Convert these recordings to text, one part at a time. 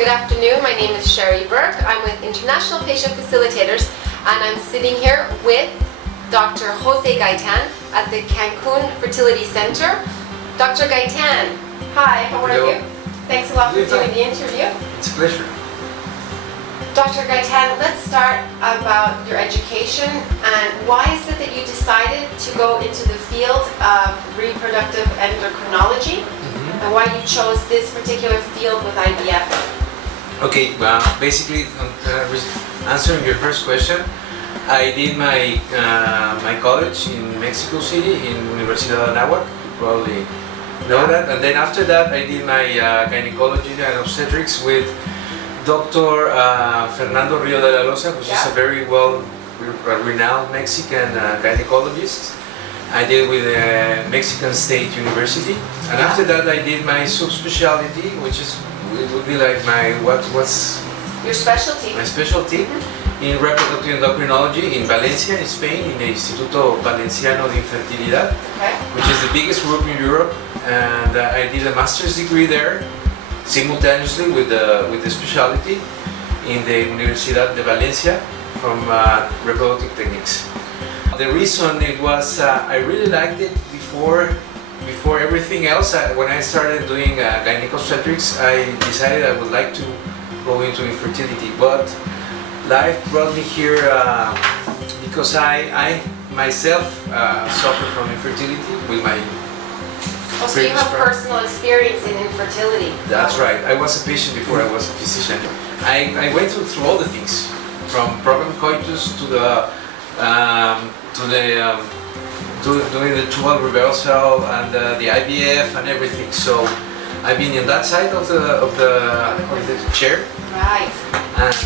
Good afternoon, my name is Sherry Burke. I'm with International Patient Facilitators and I'm sitting here with Dr. Jose Gaitan at the Cancun Fertility Center. Dr. Gaitan, hi, how are Hello. you? Thanks a lot for doing the interview. It's a pleasure. Dr. Gaitan, let's start about your education and why is it that you decided to go into the field of reproductive endocrinology and why you chose this particular field with IVF? Okay, basically, answering your first question, I did my my college in Mexico City in Universidad de Anáhuac, probably know that, and then after that I did my gynecology and obstetrics with Dr. Fernando Rio de la Loza, which is a very renowned Mexican gynecologist. I did with Mexican State University, and after that I did my subspecialty, which is it would be like my what's your specialty? My specialty in reproductive endocrinology in Valencia, in Spain, in the Instituto Valenciano de Infertilidad, which is the biggest group in Europe, and I did a master's degree there simultaneously with the specialty in the Universidad de Valencia from reproductive techniques. The reason it was I really liked it before everything else. When I started doing gynecobstetrics, I decided I would like to go into infertility, but life brought me here because I myself suffer from infertility with my so you have personal experience in infertility. That's right. I was a patient before I was a physician. I went through all the things, from program coitus to doing the tubal reversal and the IVF and everything. So I've been in that side of the chair, right? And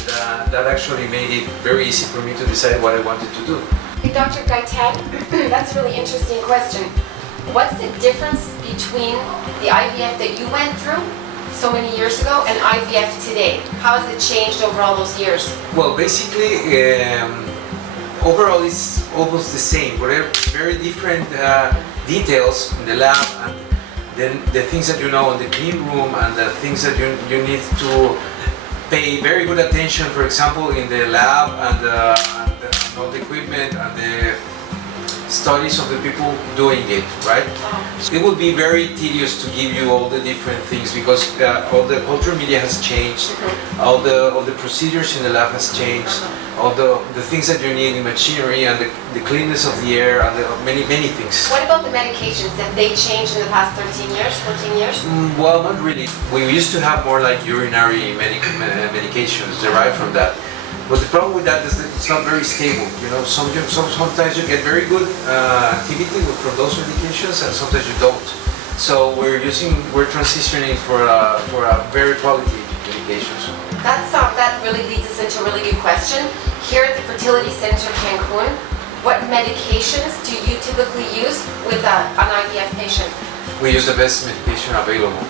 that actually made it very easy for me to decide what I wanted to do. Hey, Dr. Gaitan, that's a really interesting question. What's the difference between the IVF that you went through so many years ago and IVF today? How has it changed over all those years? Well, basically, overall it's almost the same, but very different details in the lab, and then the things that you know in the clean room and the things that you need to pay very good attention, for example, in the lab and all the equipment and the studies of the people doing it, right? It would be very tedious to give you all the different things because all the cultural media has changed, all the procedures in the lab has changed, all the things that you need in machinery and the cleanness of the air and many things. What about the medications? Have they changed in the past 13 years, 14 years? Well, not really. We used to have more like urinary medications derived from that. But the problem with that is that it's not very stable. You know, sometimes you get very good activity from those medications, and sometimes you don't. So we're transitioning for a very quality medications. That really leads us into a really good question. Here at the Fertility Center Cancun, what medications do you typically use with an IVF patient? We use the best medication available.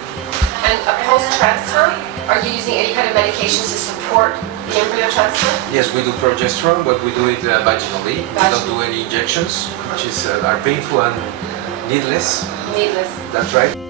And post-transfer, are you using any kind of medications to support the embryo transfer? Yes, we do progesterone, but we do it vaginally. We don't do any injections, which are painful and needless. Needless. That's right.